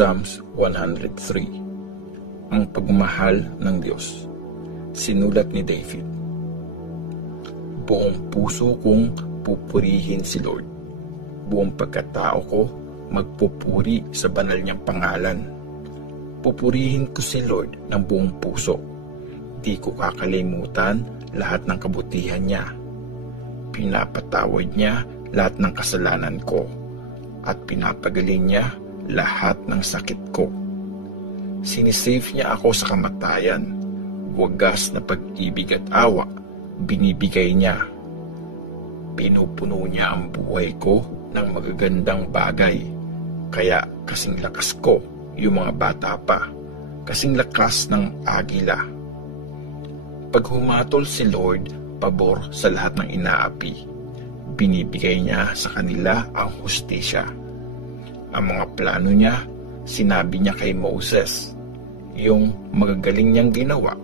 Psalms 103. Ang pagmamahal ng Diyos. Sinulat ni David. Buong puso kong pupurihin si Lord. Buong pagkatao ko magpupuri sa banal niyang pangalan. Pupurihin ko si Lord ng buong puso. Di ko kakalimutan lahat ng kabutihan niya. Pinapatawad niya lahat ng kasalanan ko at pinapagaling niya lahat ng sakit ko. Sinisave niya ako sa kamatayan. Wagas na pag-ibig at awa binibigay niya. Pinupuno niya ang buhay ko ng magagandang bagay. Kaya kasing lakas ko yung mga bata pa, kasing lakas ng agila. Pag humatol si Lord pabor sa lahat ng inaapi, binibigay niya sa kanila ang hustisya. Ang mga plano niya, sinabi niya kay Moses. Yung magagaling niyang ginawa,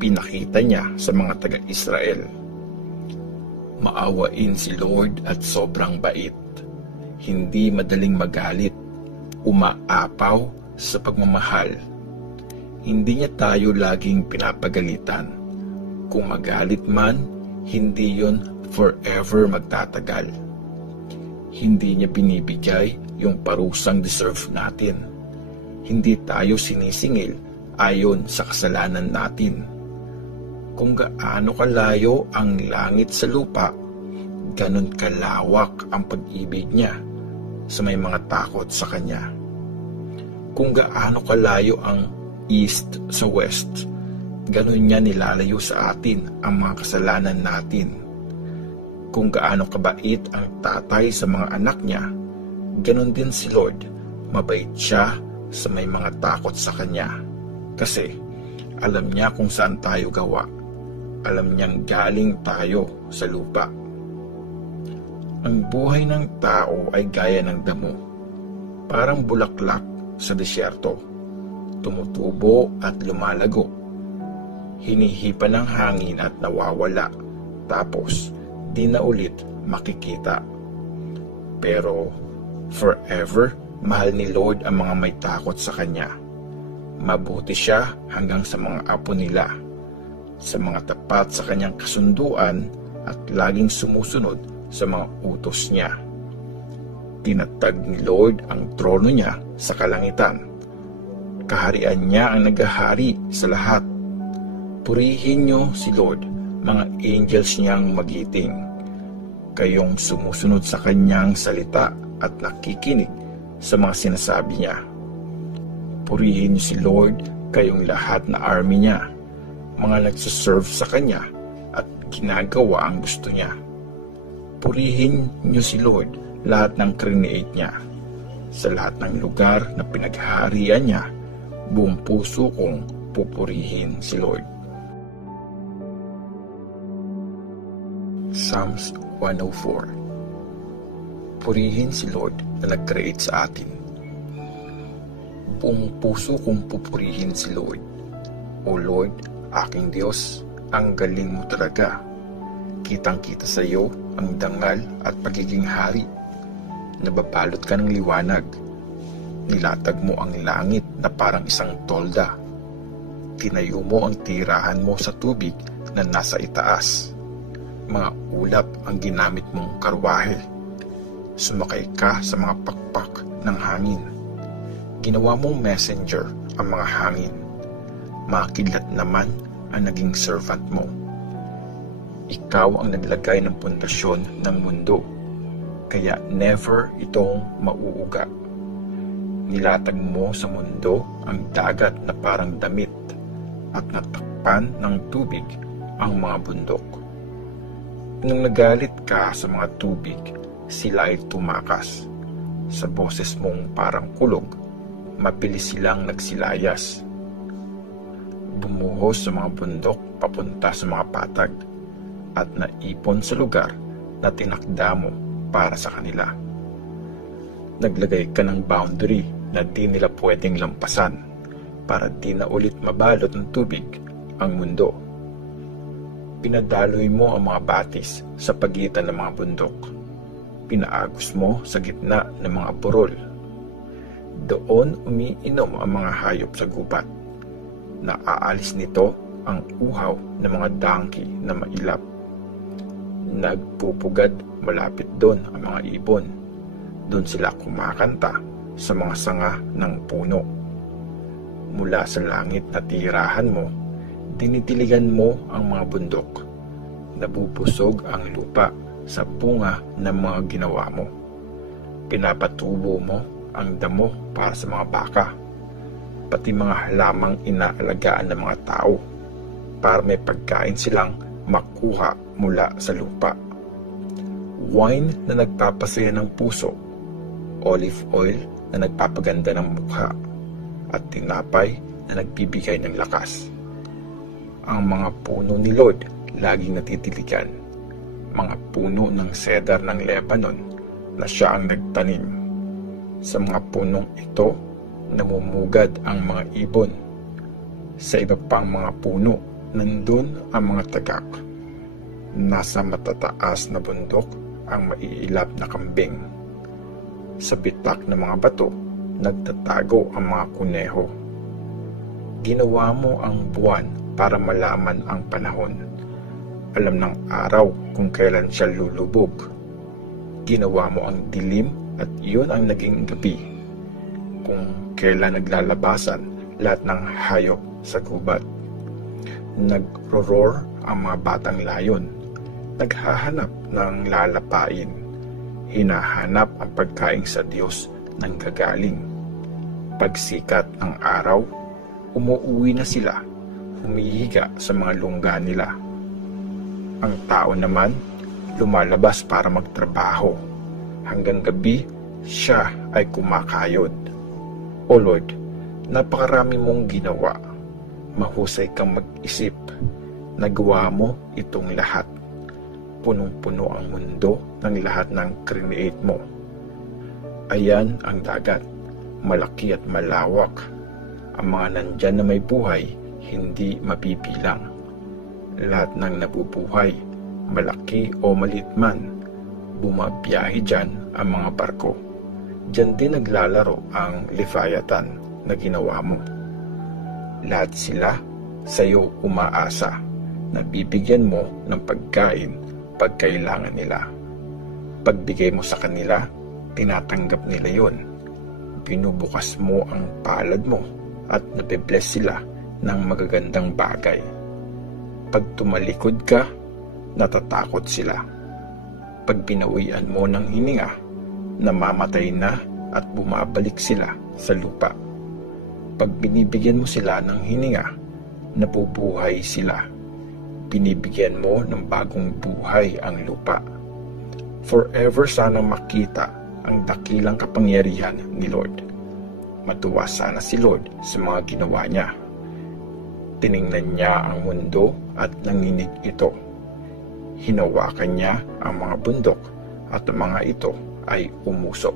pinakita niya sa mga taga-Israel. Maawain si Lord at sobrang bait. Hindi madaling magalit, umaapaw sa pagmamahal. Hindi niya tayo laging pinapagalitan. Kung magalit man, hindi yon forever magtatagal. Hindi niya binibigay yung parusang deserve natin. Hindi tayo sinisingil ayon sa kasalanan natin. Kung gaano kalayo ang langit sa lupa, ganun kalawak ang pag-ibig niya sa may mga takot sa Kanya. Kung gaano kalayo ang east sa west, ganun niya nilalayo sa atin ang mga kasalanan natin. Kung gaano kabait ang tatay sa mga anak niya, ganun din si Lord, mabait siya sa may mga takot sa Kanya. Kasi alam niya kung saan tayo gawa. Alam niyang galing tayo sa lupa. Ang buhay ng tao ay gaya ng damo, parang bulaklak sa desyerto. Tumutubo at lumalago. Hinihipa ng hangin at nawawala, tapos di na ulit makikita. Pero forever, mahal ni Lord ang mga may takot sa Kanya. Mabuti siya hanggang sa mga apo nila, sa mga tapat sa Kanyang kasunduan at laging sumusunod sa mga utos niya. Tinatag ni Lord ang trono niya sa kalangitan. Kaharian niya ang naghahari sa lahat. Purihin niyo si Lord, mga angels niyang magiting. Kayong sumusunod sa Kanyang salita at nakikinig sa mga sinasabi niya. Purihin niyo si Lord, kayong lahat na army niya, mga nagsaserve sa Kanya at ginagawa ang gusto niya. Purihin niyo si Lord, lahat ng create niya. Sa lahat ng lugar na pinaghaharian niya, buong puso kong pupurihin si Lord. Psalms 104. Purihin si Lord na nag-create sa atin. Buong puso kong pupurihin si Lord. O Lord, aking Diyos, ang galing mo talaga. Kitang-kita sa iyo ang dangal at pagiging hari. Nababalot ka ng liwanag. Nilatag mo ang langit na parang isang tolda. Tinayo mo ang tirahan mo sa tubig na nasa itaas. Mga ulap ang ginamit mong karwahe. Sumakay ka sa mga pakpak ng hangin. Ginawa mong messenger ang mga hangin. Makidlat naman ang naging servant mo. Ikaw ang naglagay ng pundasyon ng mundo, kaya never itong mauuga. Nilatag mo sa mundo ang dagat na parang damit at natakpan ng tubig ang mga bundok. Nung nagalit ka sa mga tubig, sila ay tumakas. Sa boses mong parang kulog, mabilis silang nagsilayas. Bumuhos sa mga bundok papunta sa mga patag at naipon sa lugar na tinakda mo para sa kanila. Naglagay ka ng boundary na di nila pwedeng lampasan para di na ulit mabalot ng tubig ang mundo. Pinadaloy mo ang mga batis sa pagitan ng mga bundok. Pinaagos mo sa gitna ng mga burol. Doon umiinom ang mga hayop sa gubat. Naaalis nito ang uhaw ng mga donkey na mailap. Nagpupugad malapit doon ang mga ibon. Doon sila kumakanta sa mga sanga ng puno. Mula sa langit na tirahan mo, dinidiligan mo ang mga bundok. Nabubusog ang lupa sa bunga ng mga ginawa mo. Pinapatubo mo ang damo para sa mga baka, pati mga halamang inaalagaan ng mga tao, para may pagkain silang makuha mula sa lupa. Wine na nagpapasaya ng puso, olive oil na nagpapaganda ng mukha, at tinapay na nagbibigay ng lakas. Ang mga puno ni Lord laging natitiligan, mga puno ng cedar ng Lebanon na siya ang nagtanim. Sa mga punong ito, namumugad ang mga ibon. Sa iba pang mga puno, nandun ang mga tagak. Nasa matataas na bundok ang maiilap na kambing. Sa bitak ng mga bato, nagtatago ang mga kuneho. Ginawa mo ang buwan para malaman ang panahon. Alam ng araw kung kailan siya lulubog. Ginawa mo ang dilim at iyon ang naging gabi. Kung kailan naglalabasan lahat ng hayop sa gubat. Nagro-roar ang mga batang layon. Naghahanap ng lalapain. Hinahanap ang pagkain sa Diyos ng gagaling. Pagsikat ng araw, umuuwi na sila, humihiga sa mga lungga nila. Ang tao naman, lumalabas para magtrabaho. Hanggang gabi, siya ay kumakayod. O Lord, napakarami mong ginawa. Mahusay kang mag-isip. Nagawa mo itong lahat. Punong-puno ang mundo ng lahat ng create mo. Ayan ang dagat, malaki at malawak. Ang mga nandyan na may buhay, hindi mabibilang. Lahat ng nabubuhay, malaki o maliit man, bumabiyahe dyan ang mga barko. Dyan din naglalaro ang Leviathan na ginawa mo. Lahat sila sa iyo umaasa. Nabibigyan mo ng pagkain pag kailangan nila. Pagbigay mo sa kanila, tinatanggap nila yon. Binubukas mo ang palad mo at nabibless sila ng magagandang bagay. Pag tumalikod ka, natatakot sila. Pag binawian mo ng hininga, namamatay na at bumabalik sila sa lupa. Pag binibigyan mo sila ng hininga, nabubuhay sila. Binibigyan mo ng bagong buhay ang lupa. Forever sanang makita ang dakilang kapangyarihan ni Lord. Matuwa sana si Lord sa mga ginawa niya. Tiningnan niya ang mundo at nanginig ito. Hinawakan niya ang mga bundok at ang mga ito ay umusok.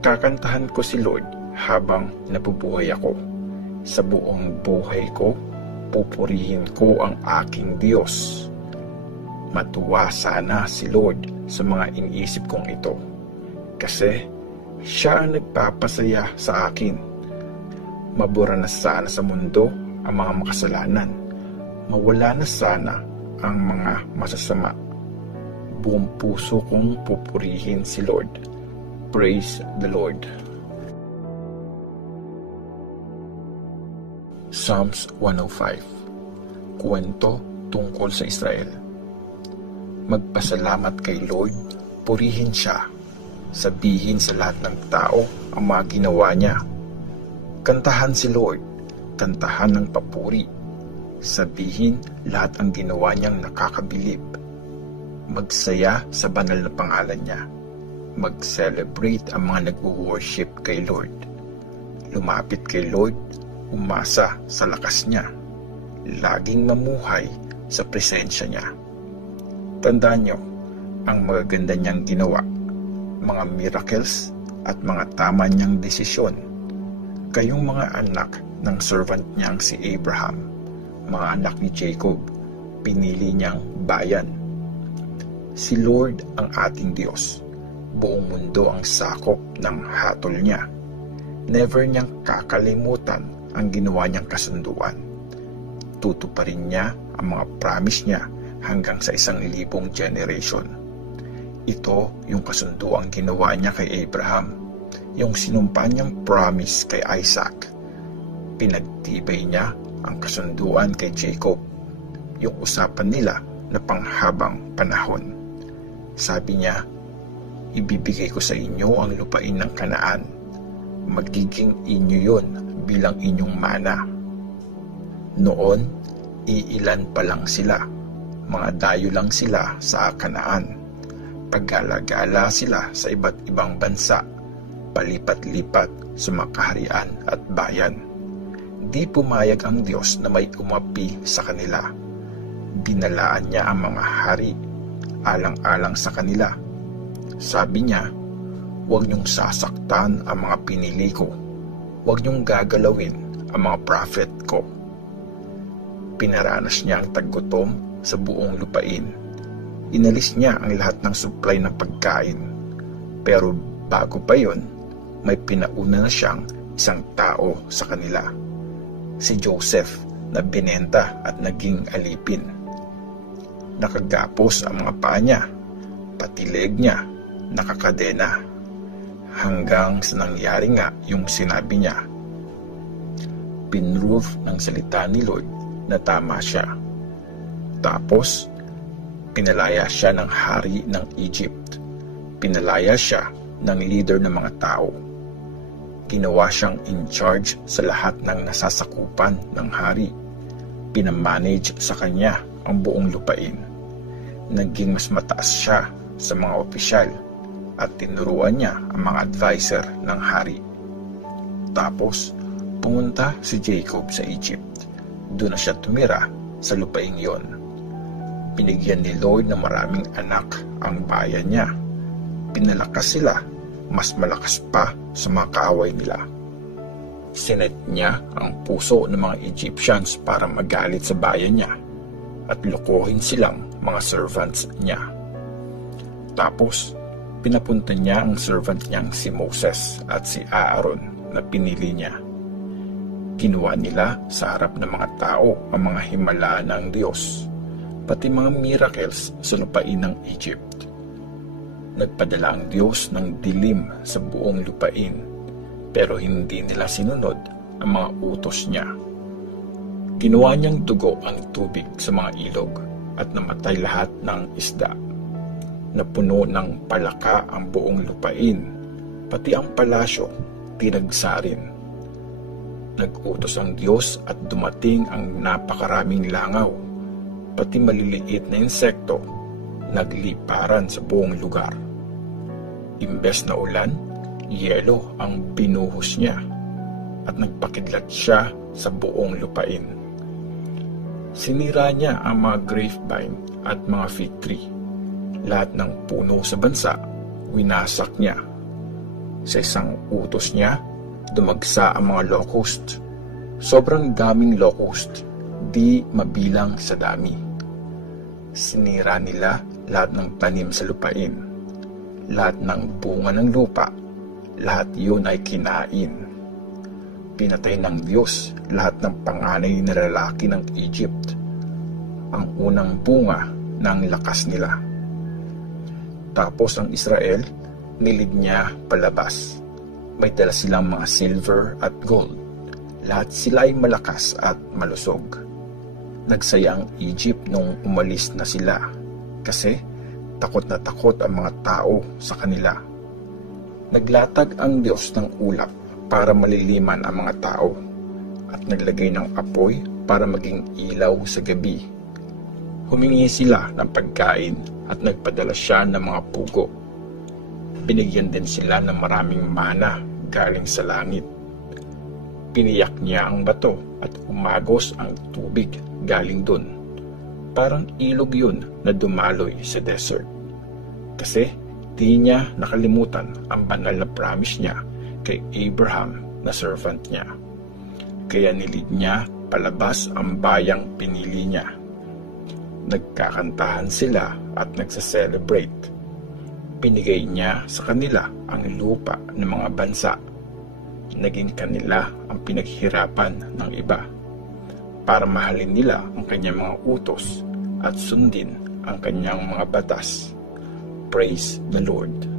Kakantahan ko si Lord habang nabubuhay ako. Sa buong buhay ko, pupurihin ko ang aking Diyos. Matuwa sana si Lord sa mga iniisip kong ito. Kasi siya ang nagpapasaya sa akin. Mabura na sana sa mundo ang mga makasalanan. Mawala na sana ang mga masasama. Buong puso kong pupurihin si Lord. Praise the Lord. Psalms 105. Kwento tungkol sa Israel. Magpasalamat kay Lord, purihin siya. Sabihin sa lahat ng tao ang mga ginawa niya. Kantahan si Lord, kantahan ng papuri. Sabihin lahat ang ginawa niyang nakakabilib. Magsaya sa banal na pangalan niya. Mag-celebrate ang mga nag-worship kay Lord. Lumapit kay Lord, umasa sa lakas niya. Laging mamuhay sa presensya niya. Tandaan niyo ang magaganda niyang ginawa, mga miracles at mga tama niyang desisyon. Kayong mga anak ng servant niyang si Abraham, mga anak ni Jacob, pinili niyang bayan. Si Lord ang ating Diyos. Buong mundo ang sakop ng hatol niya. never niyang kakalimutan ang ginawa niyang kasunduan. Tutuparin niya ang mga promise niya hanggang sa 1,000 generation. Ito yung kasunduang ginawa niya kay Abraham, yung sinumpa niyang promise kay Isaac. Pinagtibay niya ang kasunduan kay Jacob, yung usapan nila na panghabang panahon. Sabi niya, ibibigay ko sa inyo ang lupain ng Kanaan. Magiging inyo yun bilang inyong mana. Noon, iilan pa lang sila. Mga dayo lang sila sa Kanaan. Paggala-gala sila sa iba't ibang bansa, palipat-lipat sa mga kaharian at bayan. Di pumayag ang Diyos na may umapi sa kanila. Binalaan niya ang mga hari, alang-alang sa kanila. Sabi niya, huwag niyong sasaktan ang mga pinili ko. Huwag niyong gagalawin ang mga prophet ko. Pinaranas niya ang taggutom sa buong lupain. Inalis niya ang lahat ng supply ng pagkain. Pero bago pa yon, may pinauna na siyang isang tao sa kanila. Si Joseph na binenta at naging alipin. Nakagapos ang mga paa niya, pati leg niya nakakadena. Hanggang sa nangyari nga yung sinabi niya. Pinroof ng salita ni Lord na tama siya. Tapos, pinalaya siya ng hari ng Egypt. Pinalaya siya ng leader ng mga tao. Ginawa siyang in charge sa lahat ng nasasakupan ng hari. Pinamanage sa kanya ang buong lupain. Naging mas mataas siya sa mga opisyal at tinuruan niya ang mga advisor ng hari. Tapos, pumunta si Jacob sa Egypt. Doon na siya tumira sa lupaing yon. Binigyan ni Lord ng maraming anak ang bayan niya. Pinalakas sila, mas malakas pa sa mga kaaway nila. Sinet niya ang puso ng mga Egyptians para magalit sa bayan niya at lukuhin silang mga servants niya. Tapos, pinapunta niya ang servant niyang si Moses at si Aaron na pinili niya. Kinuha nila sa harap ng mga tao ang mga himala ng Diyos, pati mga miracles sa lupain ng Egypt. Nagpadala ang Diyos ng dilim sa buong lupain, pero hindi nila sinunod ang mga utos niya. Ginawa niyang dugo ang tubig sa mga ilog at namatay lahat ng isda. Napuno ng palaka ang buong lupain, pati ang palasyo tinagsarin. Nag-utos ang Diyos at dumating ang napakaraming langaw, pati maliliit na insekto nagliparan sa buong lugar. Imbes na ulan, yelo ang binuhos niya at nagpakidlat siya sa buong lupain. Sinira niya ang mga grapevine at mga fig tree. Lahat ng puno sa bansa, winasak niya. Sa isang utos niya, dumagsa ang mga locust. Sobrang daming locust, di mabilang sa dami. Sinira nila lahat ng tanim sa lupain. Lahat ng bunga ng lupa, lahat yun ay kinain. Pinatay ng Diyos lahat ng panganay na lalaki ng Egypt, ang unang bunga ng lakas nila. Tapos ang Israel, nilid niya palabas. May dala silang mga silver at gold. Lahat sila ay malakas at malusog. Nagsaya ang Egypt nung umalis na sila kasi takot na takot ang mga tao sa kanila. Naglatag ang Diyos ng ulap para maliliman ang mga tao at naglagay ng apoy para maging ilaw sa gabi. Humingi sila ng pagkain at nagpadala siya ng mga pugo. Binigyan din sila ng maraming mana galing sa langit. Piniyak niya ang bato at umagos ang tubig galing dun. Parang ilog yun na dumaloy sa desert. Kasi di niya nakalimutan ang banal na promise niya kay Abraham na servant niya. Kaya nilid niya palabas ang bayang pinili niya. Nagkakantahan sila at nagsa-celebrate. Pinigay niya sa kanila ang lupa ng mga bansa. naging kanila ang pinaghirapan ng iba para mahalin nila ang kanyang mga utos at sundin ang kanyang mga batas. Praise the Lord.